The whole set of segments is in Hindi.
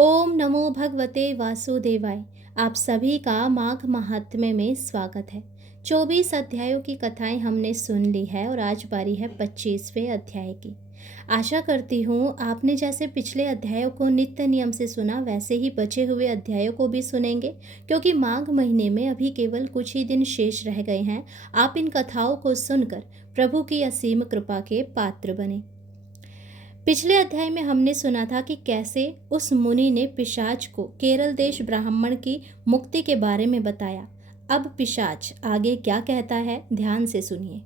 ओम नमो भगवते वासुदेवाय। आप सभी का माघ महात्म्य में स्वागत है। 24 अध्यायों की कथाएं हमने सुन ली है और आज बारी है 25वें अध्याय की। आशा करती हूँ आपने जैसे पिछले अध्यायों को नित्य नियम से सुना वैसे ही बचे हुए अध्यायों को भी सुनेंगे, क्योंकि माघ महीने में अभी केवल कुछ ही दिन शेष रह गए हैं। आप इन कथाओं को सुनकर प्रभु की असीम कृपा के पात्र बने। पिछले अध्याय में हमने सुना था कि कैसे उस मुनि ने पिशाच को केरल देश ब्राह्मण की मुक्ति के बारे में बताया। अब पिशाच आगे क्या कहता है, ध्यान से सुनिए।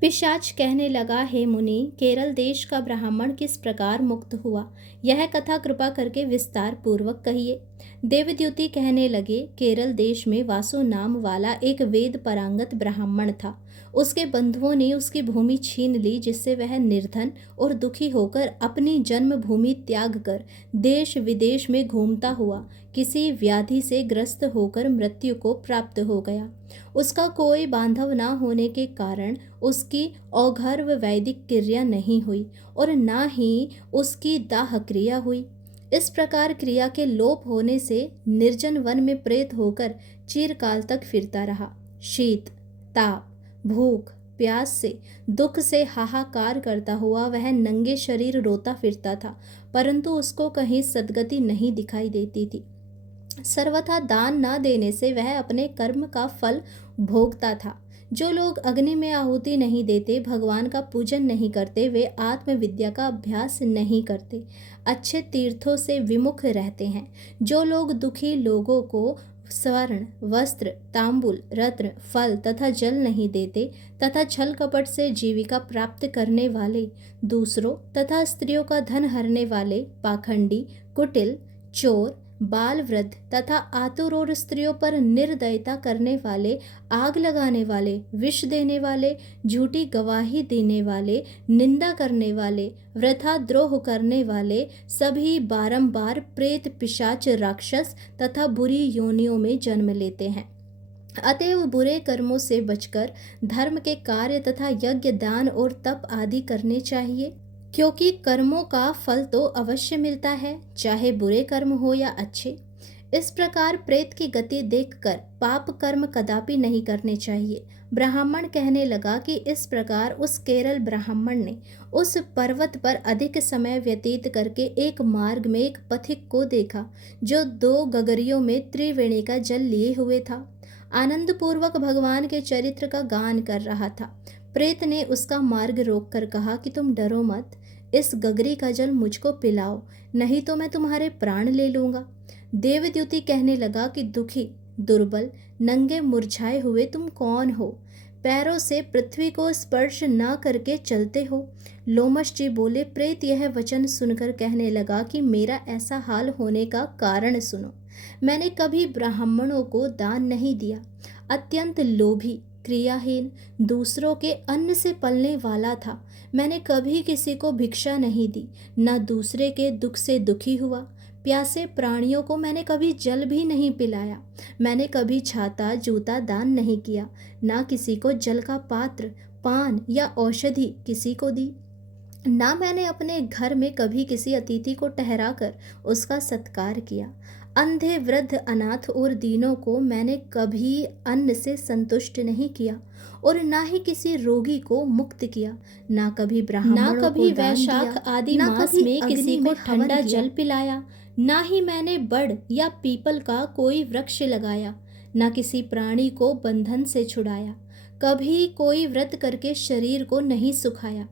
पिशाच कहने लगा, हे मुनि, केरल देश का ब्राह्मण किस प्रकार मुक्त हुआ, यह कथा कृपा करके विस्तार पूर्वक कहिए। देवद्युति कहने लगे, केरल देश में वासु नाम वाला एक वेद पारंगत ब्राह्मण था। उसके बंधुओं ने उसकी भूमि छीन ली, जिससे वह निर्धन और दुखी होकर अपनी जन्मभूमि त्याग कर देश विदेश में घूमता हुआ किसी व्याधि से ग्रस्त होकर मृत्यु को प्राप्त हो गया। उसका कोई बांधव न होने के कारण उसकी औघर्व वैदिक क्रिया नहीं हुई और न ही उसकी दाह क्रिया हुई। इस प्रकार क्रिया के लोप होने से निर्जन वन में प्रेत होकर चिरकाल तक फिरता रहा। शीत, ताप, भूख, प्यास से, दुख से हाहाकार करता हुआ वह नंगे शरीर रोता फिरता था, परंतु उसको कहीं सद्गति नहीं दिखाई देती थी। सर्वथा दान न देने से वह अपने कर्म का फल भोगता था। जो लोग अग्नि में आहुति नहीं देते, भगवान का पूजन नहीं करते, वे आत्मविद्या का अभ्यास नहीं करते, अच्छे तीर्थों से विमुख रहते हैं। जो लोग दुखी लोगों को स्वर्ण, वस्त्र, तांबुल, रत्न, फल तथा जल नहीं देते, तथा छल कपट से जीविका प्राप्त करने वाले, दूसरों तथा स्त्रियों का धन हरने वाले, पाखंडी, कुटिल, चोर, बाल वृद्ध तथा आतुर और स्त्रियों पर निर्दयता करने वाले, आग लगाने वाले, विष देने वाले, झूठी गवाही देने वाले, निंदा करने वाले, वृथा द्रोह करने वाले सभी बारंबार प्रेत, पिशाच, राक्षस तथा बुरी योनियों में जन्म लेते हैं। अतएव बुरे कर्मों से बचकर धर्म के कार्य तथा यज्ञ, दान और तप आदि करने चाहिए, क्योंकि कर्मों का फल तो अवश्य मिलता है, चाहे बुरे कर्म हो या अच्छे। इस प्रकार प्रेत की गति देखकर पाप कर्म कदापि नहीं करने चाहिए। ब्राह्मण कहने लगा कि इस प्रकार उस केरल ब्राह्मण ने उस पर्वत पर अधिक समय व्यतीत करके एक मार्ग में एक पथिक को देखा, जो 2 गगरियों में त्रिवेणी का जल लिए हुए था। आनंद पूर्वक भगवान के चरित्र का गान कर रहा था। प्रेत ने उसका मार्ग रोककर कहा कि तुम डरो मत, इस गगरी का जल मुझको पिलाओ, नहीं तो मैं तुम्हारे प्राण ले लूंगा। देवद्युति कहने लगा कि दुखी, दुर्बल, नंगे मुरझाए हुए तुम कौन हो? पैरों से पृथ्वी को स्पर्श न करके चलते हो। लोमश जी बोले, प्रेत यह वचन सुनकर कहने लगा कि मेरा ऐसा हाल होने का कारण सुनो। मैंने कभी ब्राह्मणों को दान नहीं दिया, अत्यंत लोभी, क्रियाहीन, दूसरों के अन्न से पलने वाला था। मैंने कभी किसी को भिक्षा नहीं दी, न दूसरे के दुख से दुखी हुआ। प्यासे प्राणियों को मैंने कभी जल भी नहीं पिलाया। मैंने कभी छाता, जूता दान नहीं किया, ना किसी को जल का पात्र, पान या औषधि किसी को दी। ना मैंने अपने घर में कभी किसी अतिथि को ठहराकर उसका सत्कार किया। अंधे, वृद्ध, अनाथ और दीनों को मैंने कभी अन्न से संतुष्ट नहीं किया और ना ही किसी रोगी को मुक्त किया। ना कभी ब्राह्मणों को दान वैशाख दिया, आदि ना मास कभी में किसी अग्नि को में हवन ठंडा किया। जल पिलाया, ना ही मैंने बड़ या पीपल का कोई वृक्ष लगाया, ना किसी प्राणी को बंधन से छुड़ाया। कभी कोई व्रत करके शरीर को नहीं सुखाया।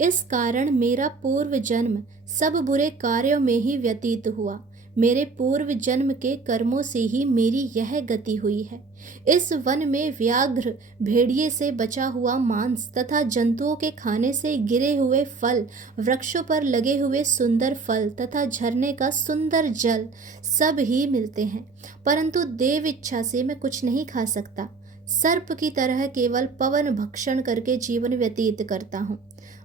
इस कारण मेरा पूर्व जन्म सब बुरे कार्यों में ही व्यतीत हुआ। मेरे पूर्व जन्म के कर्मों से ही मेरी यह गति हुई है। इस वन में व्याघ्र, भेड़िए से बचा हुआ मांस तथा जंतुओं के खाने से गिरे हुए फल, वृक्षों पर लगे हुए सुंदर फल तथा झरने का सुंदर जल सब ही मिलते हैं, परंतु देव इच्छा से मैं कुछ नहीं खा सकता। सर्प की तरह केवल पवन भक्षण करके जीवन व्यतीत करता हूँ।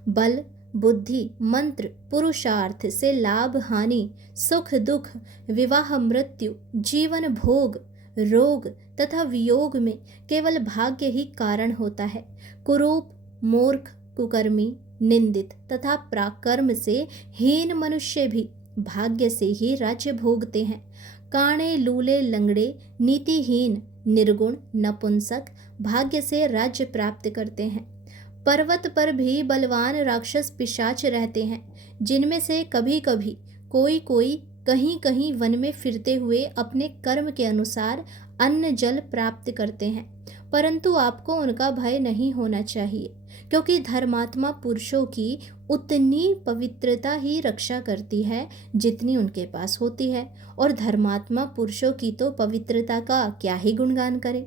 बल, बुद्धि, मंत्र, पुरुषार्थ से लाभ हानि, सुख दुख, विवाह मृत्यु, जीवन भोग, रोग तथा वियोग में केवल भाग्य ही कारण होता है। कुरूप, मूर्ख, कुकर्मी, निंदित तथा प्राकर्म से हीन मनुष्य भी भाग्य से ही राज्य भोगते हैं। काणे लूले लंगड़े नीतिहीन निर्गुण नपुंसक भाग्य से राज्य प्राप्त करते हैं। पर्वत पर भी बलवान राक्षस पिशाच रहते हैं, जिनमें से कभी कभी कोई कोई कहीं कहीं वन में फिरते हुए अपने कर्म के अनुसार अन्न जल प्राप्त करते हैं। परंतु आपको उनका भय नहीं होना चाहिए, क्योंकि धर्मात्मा पुरुषों की उतनी पवित्रता ही रक्षा करती है जितनी उनके पास होती है, और धर्मात्मा पुरुषों की तो पवित्रता का क्या ही गुणगान करें।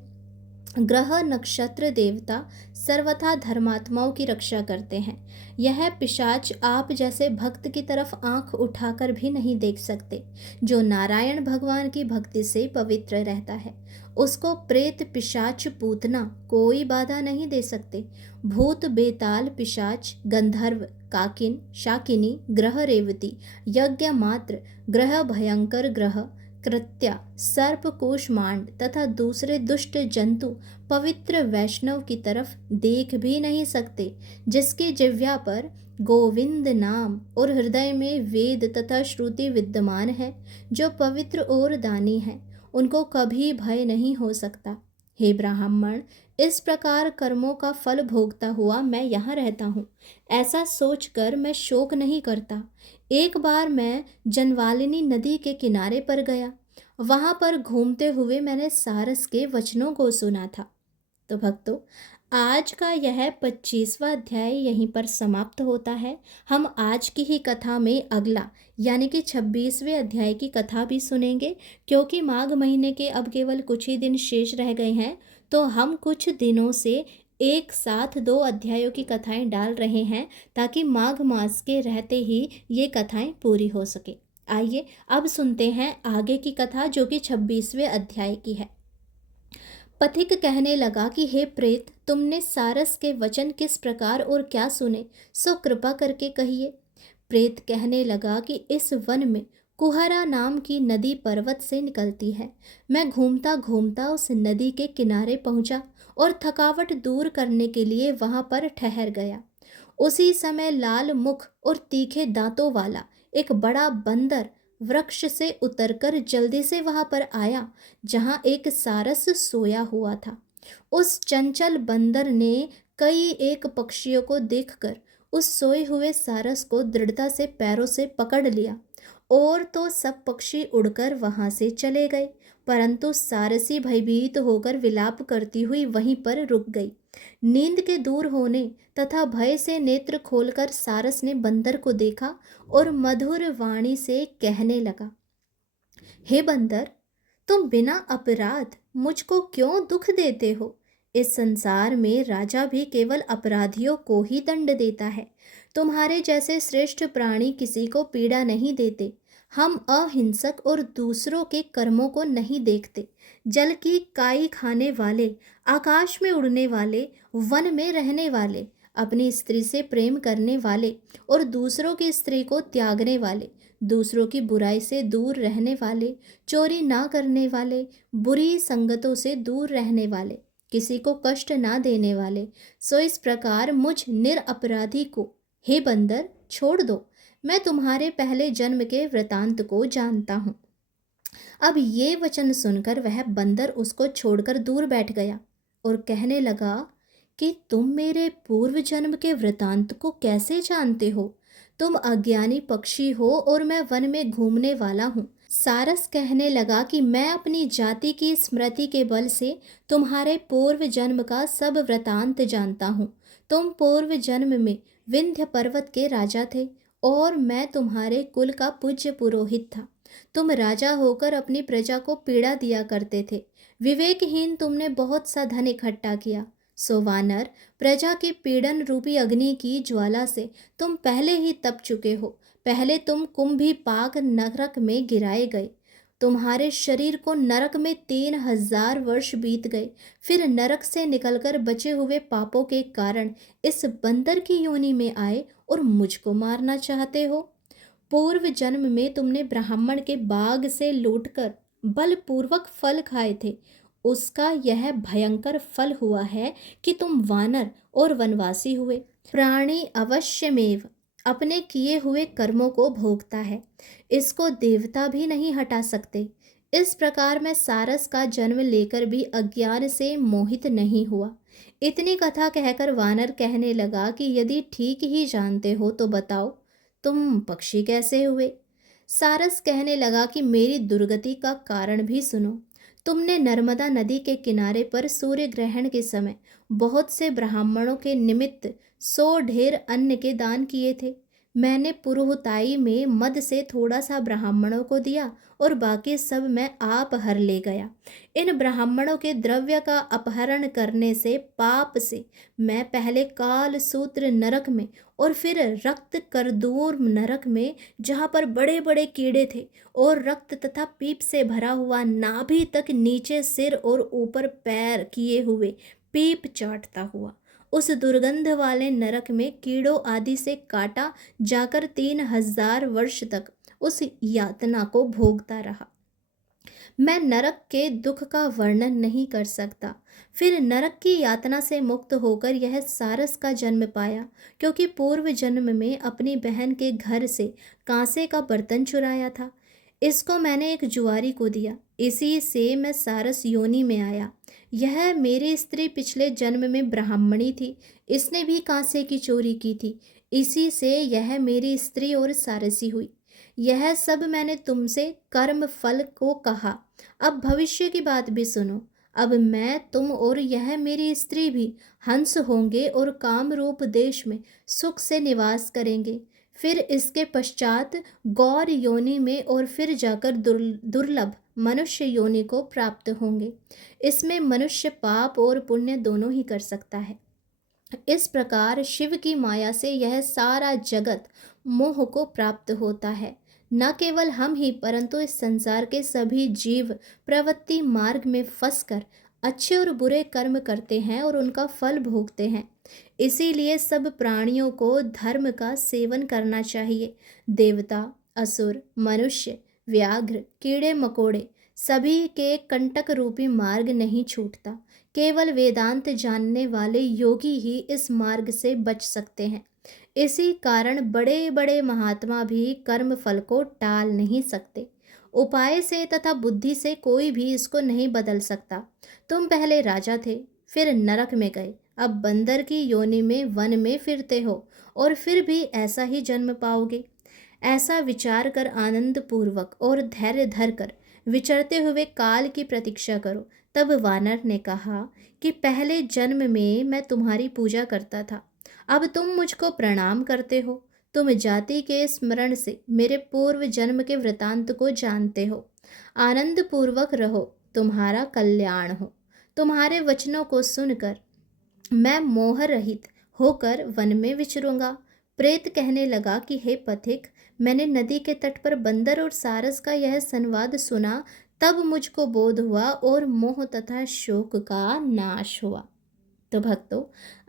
ग्रह नक्षत्र देवता सर्वथा धर्मात्माओं की रक्षा करते हैं। यह पिशाच आप जैसे भक्त की तरफ आंख उठाकर भी नहीं देख सकते। जो नारायण भगवान की भक्ति से पवित्र रहता है, उसको प्रेत पिशाच पूतना कोई बाधा नहीं दे सकते। भूत बेताल पिशाच गंधर्व काकिन शाकिनी ग्रह रेवती यज्ञ मात्र ग्रह भयंकर ग्रह कृत्या सर्प कूष्मांड तथा दूसरे दुष्ट जंतु पवित्र वैष्णव की तरफ देख भी नहीं सकते। जिसकी जिह्वा पर गोविंद नाम और हृदय में वेद तथा श्रुति विद्यमान है, जो पवित्र और दानी है, उनको कभी भय नहीं हो सकता। हे ब्राह्मण, इस प्रकार कर्मों का फल भोगता हुआ मैं यहाँ रहता हूँ, ऐसा सोचकर मैं शोक नहीं करता। एक बार मैं जनवालिनी नदी के किनारे पर गया। वहां पर घूमते हुए मैंने सारस के वचनों को सुना था। तो भक्तों, आज का यह 25वां अध्याय यहीं पर समाप्त होता है। हम आज की ही कथा में अगला यानी कि 26वें अध्याय की कथा भी सुनेंगे, क्योंकि माघ महीने के अब केवल कुछ ही दिन शेष रह गए हैं। तो हम कुछ दिनों से एक साथ 2 अध्यायों की कथाएं डाल रहे हैं, ताकि माघ मास के रहते ही ये कथाएं पूरी हो सके। आइए अब सुनते हैं आगे की कथा, जो कि 26वें अध्याय की है। पथिक कहने लगा कि हे प्रेत, तुमने सारस के वचन किस प्रकार और क्या सुने, सो कृपा करके कहिए। प्रेत कहने लगा कि इस वन में कुहरा नाम की नदी पर्वत से निकलती है। मैं घूमता घूमता उस नदी के किनारे पहुंचा और थकावट दूर करने के लिए वहां पर ठहर गया। उसी समय लाल मुख और तीखे दांतों वाला एक बड़ा बंदर वृक्ष से उतरकर जल्दी से वहां पर आया, जहां एक सारस सोया हुआ था। उस चंचल बंदर ने कई एक पक्षियों को देखकर उस सोए हुए सारस को दृढ़ता से पैरों से पकड़ लिया, और तो सब पक्षी उड़कर वहां से चले गए, परंतु सारसी भयभीत होकर विलाप करती हुई वहीं पर रुक गई। नींद के दूर होने तथा भय से नेत्र खोलकर सारस ने बंदर को देखा और मधुर वाणी से कहने लगा, हे बंदर, तुम बिना अपराध मुझको क्यों दुख देते हो? इस संसार में राजा भी केवल अपराधियों को ही दंड देता है। तुम्हारे जैसे श्रेष्ठ प्राणी किसी को पीड़ा नहीं देते। हम अहिंसक और दूसरों के कर्मों को नहीं देखते। जल की काई खाने वाले, आकाश में उड़ने वाले, वन में रहने वाले, अपनी स्त्री से प्रेम करने वाले और दूसरों की स्त्री को त्यागने वाले, दूसरों की बुराई से दूर रहने वाले, चोरी ना करने वाले, बुरी संगतों से दूर रहने वाले, किसी को कष्ट ना देने वाले, सो इस प्रकार मुझ निरपराधी को हे बंदर छोड़ दो। मैं तुम्हारे पहले जन्म के वृतांत को जानता हूँ। अब ये वचन सुनकर वह बंदर उसको छोड़कर दूर बैठ गया और कहने लगा कि तुम मेरे पूर्व जन्म के वृतांत को कैसे जानते हो? तुम अज्ञानी पक्षी हो और मैं वन में घूमने वाला हूँ। सारस कहने लगा कि मैं अपनी जाति की स्मृति के बल से तुम्हारे पूर्व जन्म का सब वृतांत जानता हूँ। तुम पूर्व जन्म में विंध्य पर्वत के राजा थे और मैं तुम्हारे कुल का पूज्य पुरोहित था। तुम राजा होकर अपनी प्रजा को पीड़ा दिया करते थे। विवेकहीन तुमने बहुत सा धन इकट्ठा किया। सो वानर, प्रजा के पीड़न रूपी अग्नि की ज्वाला से तुम पहले ही तप चुके हो। पहले तुम कुंभी पाक नरक में गिराए गए। तुम्हारे शरीर को नरक में 3000 वर्ष बीत गए। फिर नरक से निकलकर बचे हुए पापों के कारण इस बंदर की योनि में आए और मुझको मारना चाहते हो। पूर्व जन्म में तुमने ब्राह्मण के बाग से लूटकर बलपूर्वक फल खाए थे। उसका यह भयंकर फल हुआ है कि तुम वानर और वनवासी हुए। प्राणी अवश्यमेव अपने किए हुए कर्मों को भोगता है। इसको देवता भी नहीं हटा सकते। इस प्रकार मैं सारस का जन्म लेकर भी अज्ञान से मोहित नहीं हुआ। इतनी कथा कहकर वानर कहने लगा कि यदि ठीक ही जानते हो तो बताओ, तुम पक्षी कैसे हुए? सारस कहने लगा कि मेरी दुर्गति का कारण भी सुनो। तुमने नर्मदा नदी के किनारे पर सूर्य ग्रहण के समय बहुत से ब्राह्मणों के निमित्त 100 ढेर अन्न के दान किए थे। मैंने पुरोहिताई में मद से थोड़ा सा ब्राह्मणों को दिया और बाकी सब मैं आप हर ले गया। इन ब्राह्मणों के द्रव्य का अपहरण करने से पाप से मैं पहले काल सूत्र नरक में और फिर रक्त करदूर नरक में, जहाँ पर बड़े बड़े कीड़े थे और रक्त तथा पीप से भरा हुआ नाभि तक नीचे सिर और ऊपर पैर किए हुए पीप चाटता हुआ, उस दुर्गंध वाले नरक में कीड़ों आदि से काटा जाकर 3000 वर्ष तक उस यातना को भोगता रहा। मैं नरक के दुख का वर्णन नहीं कर सकता। फिर नरक की यातना से मुक्त होकर यह सारस का जन्म पाया, क्योंकि पूर्व जन्म में अपनी बहन के घर से कांसे का बर्तन चुराया था। इसको मैंने एक जुआरी को दिया, इसी से मैं सारस योनि में आया। यह मेरी स्त्री पिछले जन्म में ब्राह्मणी थी, इसने भी कांसे की चोरी की थी, इसी से यह मेरी स्त्री और सारसी हुई। यह सब मैंने तुमसे कर्म फल को कहा। अब भविष्य की बात भी सुनो। अब मैं, तुम और यह मेरी स्त्री भी हंस होंगे और काम रूप देश में सुख से निवास करेंगे। फिर इसके पश्चात गौर योनि में और फिर जाकर दुर्लभ मनुष्य योनि को प्राप्त होंगे। इसमें मनुष्य पाप और पुण्य दोनों ही कर सकता है। इस प्रकार शिव की माया से यह सारा जगत मोह को प्राप्त होता है। न केवल हम ही, परंतु इस संसार के सभी जीव प्रवृत्ति मार्ग में फंसकर अच्छे और बुरे कर्म करते हैं और उनका फल भोगते हैं। इसीलिए सब प्राणियों को धर्म का सेवन करना चाहिए। देवता, असुर, मनुष्य, व्याघ्र, कीड़े मकोड़े सभी के कंटक रूपी मार्ग नहीं छूटता। केवल वेदांत जानने वाले योगी ही इस मार्ग से बच सकते हैं। इसी कारण बड़े बड़े महात्मा भी कर्म फल को टाल नहीं सकते। उपाय से तथा बुद्धि से कोई भी इसको नहीं बदल सकता। तुम पहले राजा थे, फिर नरक में गए, अब बंदर की योनि में वन में फिरते हो और फिर भी ऐसा ही जन्म पाओगे। ऐसा विचार कर आनंद पूर्वक और धैर्य धर कर विचरते हुए काल की प्रतीक्षा करो। तब वानर ने कहा कि पहले जन्म में मैं तुम्हारी पूजा करता था, अब तुम मुझको प्रणाम करते हो। तुम जाति के स्मरण से मेरे पूर्व जन्म के वृतांत को जानते हो। आनंद पूर्वक रहो, तुम्हारा कल्याण हो। तुम्हारे वचनों को सुनकर मैं मोह रहित होकर वन में विचरूंगा। प्रेत कहने लगा कि हे पथिक, मैंने नदी के तट पर बंदर और सारस का यह संवाद सुना, तब मुझको बोध हुआ और मोह तथा शोक का नाश हुआ। तो भक्तों,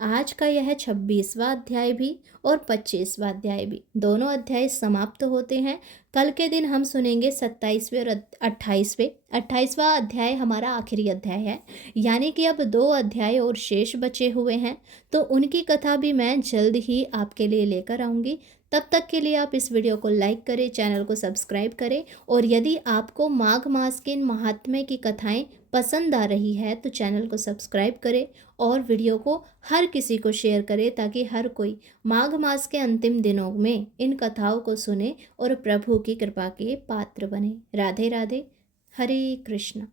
आज का यह 26वां अध्याय भी और 25वां अध्याय भी, दोनों अध्याय समाप्त होते हैं। कल के दिन हम सुनेंगे 27वें और 28वें। 28वां अध्याय हमारा आखिरी अध्याय है, यानी कि अब 2 अध्याय और शेष बचे हुए हैं, तो उनकी कथा भी मैं जल्द ही आपके लिए लेकर आऊँगी। तब तक के लिए आप इस वीडियो को लाइक करें, चैनल को सब्सक्राइब करें, और यदि आपको माघ मास के इन महात्म्य की कथाएं पसंद आ रही है तो चैनल को सब्सक्राइब करें और वीडियो को हर किसी को शेयर करें, ताकि हर कोई माघ मास के अंतिम दिनों में इन कथाओं को सुने और प्रभु की कृपा के पात्र बने। राधे राधे, हरे कृष्ण।